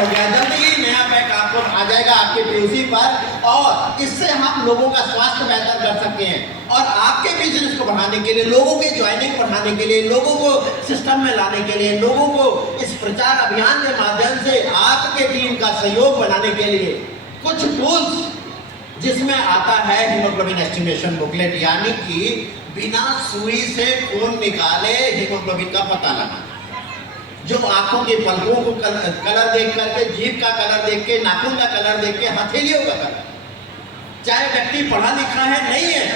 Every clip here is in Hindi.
हो गया, जल्द ही नया पैक आपको आ जाएगा आपके पीयूसी पर, और इससे हम लोगों का स्वास्थ्य बेहतर कर सकते हैं और आपके बिजनेस को बढ़ाने के लिए, लोगों के ज्वाइनिंग बढ़ाने के लिए, लोगों को सिस्टम में लाने के लिए, लोगों को इस प्रचार अभियान के माध्यम से आपके टीम का सहयोग बनाने के लिए कुछ टूल्स, जिसमें आता है हीमोग्लोबिन एस्टिमेशन बुकलेट, यानी कि बिना सुई से खून निकाले हीमोग्लोबिन का पता लगाना, जो आंखों के पलकों को कलर देख करके, जीभ का कलर देख के, नाखून का कलर देख के, हथेलियों का कलर, चाहे व्यक्ति पढ़ा लिखा है नहीं है,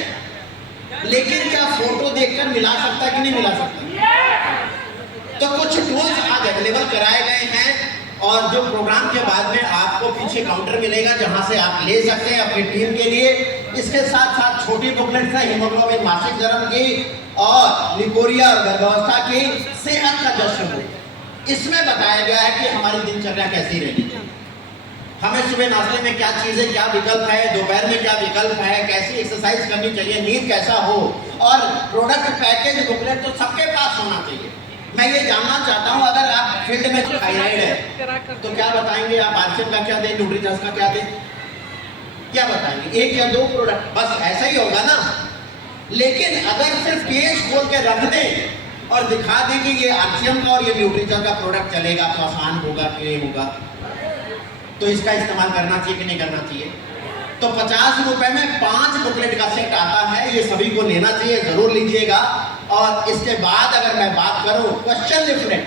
लेकिन क्या फोटो देखकर मिला सकता है कि नहीं मिला सकता? तो कुछ टूल्स आज अवेलेबल कराए गए हैं, और जो प्रोग्राम के बाद में आपको पीछे काउंटर मिलेगा जहां से आप ले सकते हैं अपनी टीम के लिए। इसके साथ साथ छोटी बुकलेट्स है हीमोग्लोबिन मासिक धर्म की और लिकोरिया और गर्भावस्था की सेहत का जश्न हो। इसमें बताया गया है कि हमारी दिनचर्या कैसी रहनी चाहिए, हमें सुबह नाश्ते में क्या चीजें, क्या विकल्प है, दोपहर में क्या विकल्प है, कैसी एक्सरसाइज करनी चाहिए, नींद कैसा हो, और प्रोडक्ट पैकेज बुकलेट तो सबके पास होना चाहिए। मैं ये जानना चाहता हूँ, अगर आप फील्ड में थायराइड है तो क्या बताएंगे आप? आरसीएम का क्या दें, न्यूट्रीजस का क्या दें, क्या बताएंगे? एक या दो प्रोडक्ट, बस ऐसा ही होगा ना। लेकिन अगर सिर्फ पेज खोल के रख दें और दिखा दें कि ये आरसीएम का और ये न्यूट्रीजस का प्रोडक्ट चलेगा, तो आसान होगा कि नहीं होगा? तो इसका इस्तेमाल करना चाहिए कि नहीं करना चाहिए? तो 50 रुपए में 5 बुकलेट का सेट आता है, ये सभी को लेना चाहिए, जरूर लीजिएगा। और इसके बाद अगर मैं बात करूं क्वेश्चन लिफलेट,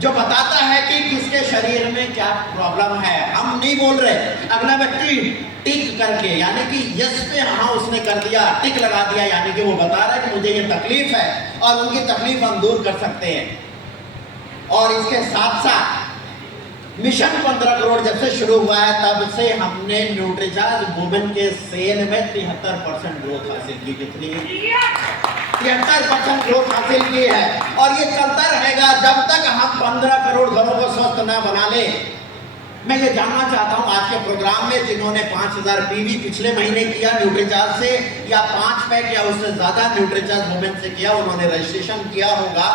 जो बताता है कि किसके शरीर में क्या प्रॉब्लम है, हम नहीं बोल रहे, अगला व्यक्ति टिक करके, यानी कि यस पे हाँ उसने कर दिया, टिक लगा दिया, यानी कि वो बता रहा है कि मुझे ये तकलीफ है और उनकी तकलीफ हम दूर कर सकते हैं। और इसके साथ साथ मिशन 15 करोड़ जब से शुरू हुआ है तब से हमने न्यूट्रीचार्ज वुमेन के सेल में 73% ग्रोथ हासिल की। कितनी? 73% ग्रोथ हासिल की है, और ये चलता रहेगा जब तक हम 15 करोड़ घरों को स्वस्थ न बना ले। मैं ये जानना चाहता हूं आज के प्रोग्राम में जिन्होंने 5000 पीवी पिछले महीने किया न्यूट्रीचार्ज से, या 5 पैक या उससे ज्यादा न्यूट्रीचार्ज वुमेन से किया, उन्होंने रजिस्ट्रेशन किया होगा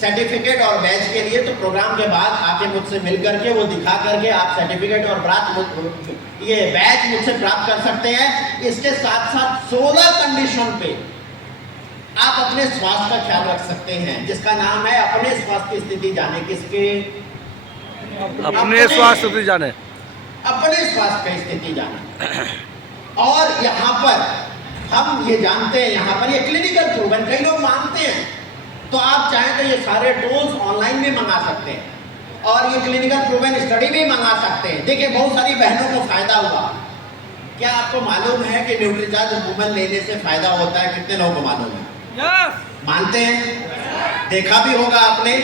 सर्टिफिकेट और बैच के लिए, तो प्रोग्राम के बाद आके मुझसे मिल करके वो दिखा करके आप सर्टिफिकेट और ये बैच मुझसे प्राप्त कर सकते हैं। इसके साथ साथ 16 कंडीशन पे आप अपने स्वास्थ्य का ख्याल रख सकते हैं, जिसका नाम है अपने स्वास्थ्य की स्थिति जाने। किसके? अपने स्वास्थ्य की जाने, अपने स्वास्थ्य की स्थिति जाने। और यहाँ पर हम ये जानते हैं, यहाँ पर ये क्लिनिकल प्रूवन, कई लोग मानते हैं, तो आप चाहें तो ये सारे टूल्स ऑनलाइन भी मंगा सकते हैं और ये क्लिनिकल प्रूवन स्टडी भी मंगा सकते हैं। देखिए बहुत सारी बहनों को फायदा हुआ। क्या आपको मालूम है कि न्यूट्रीचार्ज वुमेन लेने से फायदा होता है? कितने लोगों को मालूम है? मानते हैं, देखा भी होगा आपने,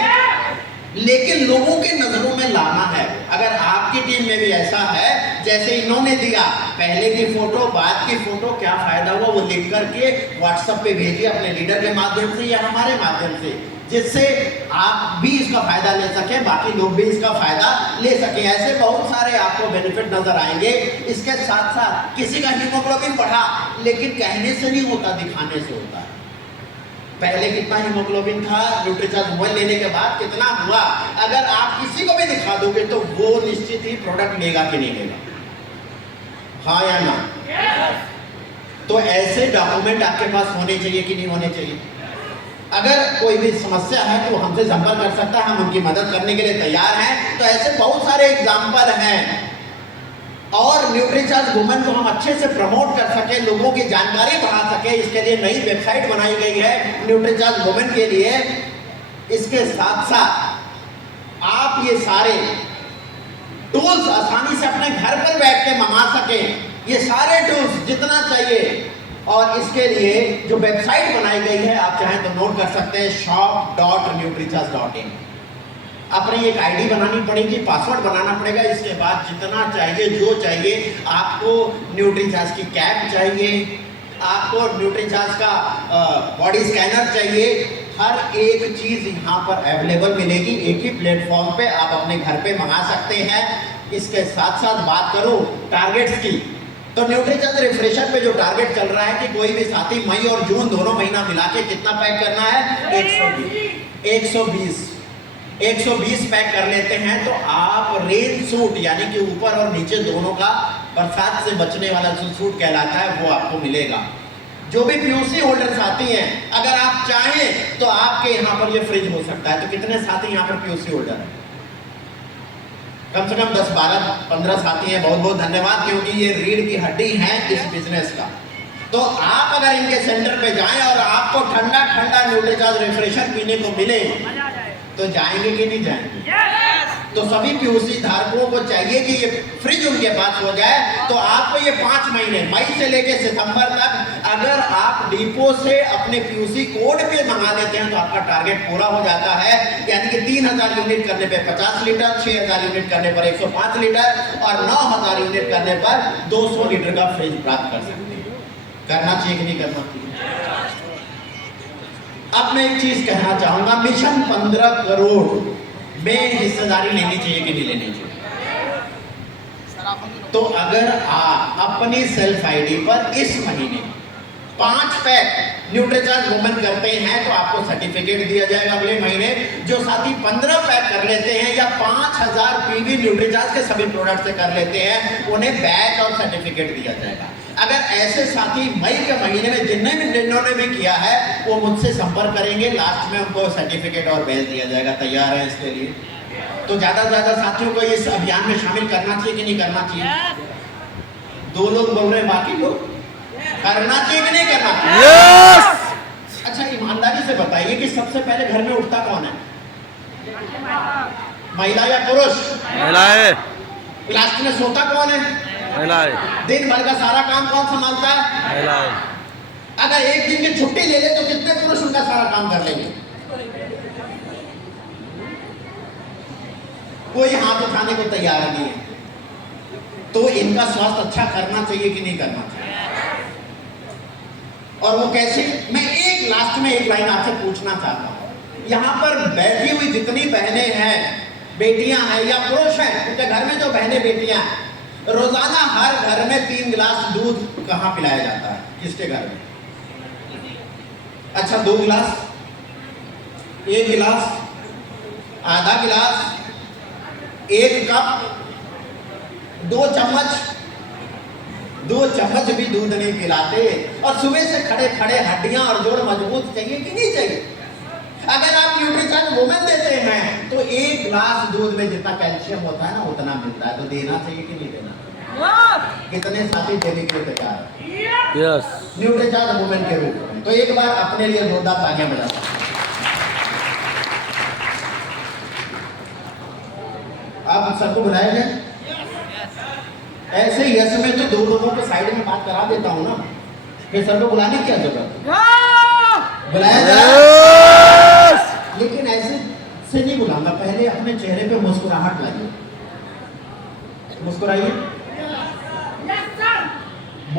लेकिन लोगों के नजरों में लाना है। अगर आपकी टीम में भी ऐसा है जैसे इन्होंने दिया, पहले की फोटो बाद की फोटो, क्या फायदा हुआ वो लिख करके व्हाट्सएप पे भेजिए अपने लीडर के माध्यम से या हमारे माध्यम से, जिससे आप भी इसका फायदा ले सके, बाकी लोग भी इसका फायदा ले सके। ऐसे बहुत सारे आपको बेनिफिट नजर आएंगे। इसके साथ साथ किसी का हीमोग्लोबिन बढ़ा, लेकिन कहने से नहीं होता, दिखाने से होता है। पहले कितना हीमोग्लोबिन था, न्यूट्रीचार्ज वुमेन लेने के बाद कितना हुआ, अगर आप किसी को भी दिखा दोगे तो वो निश्चित ही प्रोडक्ट लेगा कि नहीं लेगा, हाँ या ना? तो ऐसे डॉक्यूमेंट आपके पास होने चाहिए कि नहीं होने चाहिए? अगर कोई भी समस्या है तो हमसे संपर्क कर सकता है, हम उनकी मदद करने के लिए तैयार हैं। तो ऐसे बहुत सारे एग्जाम्पल हैं, और न्यूट्रीचार्ज वुमेन को हम अच्छे से प्रमोट कर सके, लोगों की जानकारी बढ़ा सके, इसके लिए नई वेबसाइट बनाई गई है न्यूट्रीचार्ज वुमेन के लिए। इसके साथ साथ आप ये सारे टूल्स आसानी से अपने घर पर बैठ के मंगा सके, ये सारे टूल्स जितना चाहिए। और इसके लिए जो वेबसाइट बनाई गई है आप चाहें तो नोट कर सकते हैं, shop.nutricharge.in। अपनी एक आईडी बनानी पड़ेगी, पासवर्ड बनाना पड़ेगा। इसके बाद जितना चाहिए, जो चाहिए, आपको न्यूट्रीचार्ज की कैप चाहिए, आपको न्यूट्रीचार्ज का बॉडी स्कैनर चाहिए, हर एक चीज़ यहाँ पर अवेलेबल मिलेगी। एक ही प्लेटफॉर्म पे आप अपने घर पे मंगा सकते हैं। इसके साथ साथ बात करूँ टारगेट्स की, तो न्यूट्रीचार्ज रिफ्रेशर पे जो टारगेट चल रहा है कि कोई भी साथी मई और जून दोनों महीना मिला के कितना पैक करना है? 120 120 पैक कर लेते हैं तो आप रेन सूट यानी कि ऊपर और नीचे दोनों का बरसात से बचने वाला जो सूट कहलाता है वो आपको मिलेगा। जो भी पीयूसी होल्डर्स आती हैं, अगर आप चाहें तो आपके यहाँ पर ये फ्रिज हो सकता है। तो कितने साथी यहाँ पर पीयूसी होल्डर हैं? कम से कम 10, 12, 15 साथी हैं। बहुत बहुत धन्यवाद, क्योंकि ये रीढ़ की हड्डी है इस बिजनेस का। तो आप अगर इनके सेंटर पे जाएं और आपको ठंडा ठंडा न्यूट्रीचार्ज रिफ्रेशर पीने को मिले तो जाएंगे कि नहीं जाएंगे? तो सभी पीयूसी धारकों को चाहिए कि ये फ्रिज उनके पास हो जाए। तो आपको ये 5 महीने मई से लेकर सितंबर तक अगर आप डिपो से अपने पीयूसी कोड पे मंगा लेते हैं तो आपका टारगेट पूरा हो जाता है। यानी कि 3000 यूनिट करने पे 50 लीटर, 6000 यूनिट करने पर 105 लीटर और 9000 यूनिट करने पर 200 लीटर का फ्रिज प्राप्त कर सकते हैं। करना चाहिए कि नहीं करना चाहिए? अब मैं एक चीज कहना चाहूंगा, मिशन 15 करोड़ में हिस्सेदारी लेनी चाहिए कि नहीं लेनी चाहिए? तो अगर आप अपनी सेल्फ आईडी पर इस महीने 5 पैक न्यूट्रीचार्ज वुमेन करते हैं तो आपको सर्टिफिकेट दिया जाएगा अगले महीने। जो साथी 15 पैक कर लेते हैं या 5000 पीवी न्यूट्रीचार्ज के सभी प्रोडक्ट से कर लेते हैं उन्हें बैच और सर्टिफिकेट दिया जाएगा। अगर ऐसे साथी मई के महीने में जिन्होंने भी किया है वो मुझसे संपर्क करेंगे, लास्ट में उनको सर्टिफिकेट और बैच दिया जाएगा। तैयार है इसके लिए? तो ज्यादा से ज्यादा साथियों को इस अभियान में शामिल करना चाहिए कि नहीं करना चाहिए? 2 लोग बोल रहे हैं, बाकी लोग करना चाहिए कि नहीं करना चाहिए? यस। अच्छा, ईमानदारी से बताइए कि सबसे पहले घर में उठता कौन है? महिला या पुरुष? महिलाएं। लास्ट में सोता कौन है? महिलाएं। दिन भर का सारा काम कौन संभालता है? महिलाएं। अगर एक दिन की छुट्टी ले ले तो कितने पुरुष उनका सारा काम कर लेंगे? कोई हाथ उठाने को तैयार नहीं है। तो इनका स्वास्थ्य अच्छा करना चाहिए कि नहीं करना चाहिए? और वो कैसे? मैं एक लास्ट में एक लाइन आपसे पूछना चाहता हूं। यहां पर बैठी हुई जितनी बहनें हैं, बेटियां हैं या पुरुष हैं, उनके घर में जो बहनें बेटियां हैं, रोजाना हर घर में 3 गिलास दूध कहां पिलाया जाता है? किसके घर में? अच्छा, 2 गिलास, 1 गिलास, आधा गिलास, 1 कप, 2 चम्मच, 2 चम्मच भी दूध नहीं पिलाते। और सुबह से खड़े खड़े हड्डियां और जोड़ मजबूत चाहिए कि नहीं चाहिए? अगर आप न्यूट्रीचार्ज वुमेन देते हैं तो 1 गिलास दूध में जितना कैल्शियम होता है ना उतना मिलता है। तो देना चाहिए कि नहीं देना? कितने साथी देने के लिए तैयार है? यस। न्यूट्रीचार्ज वुमेन के रूप में। तो एक बार अपने लिए जोरदार तालियां बजाओ। आप सबको बुलाया जाए? ऐसे ही यस में तो 2 लोगों को साइड में बात करा देता हूं ना, फिर सबको बुलाने की क्या जरूरत है? बुलाया जाए, लेकिन ऐसे से नहीं बुलाऊंगा। पहले अपने चेहरे पे मुस्कुराहट लाइए, मुस्कुराइए।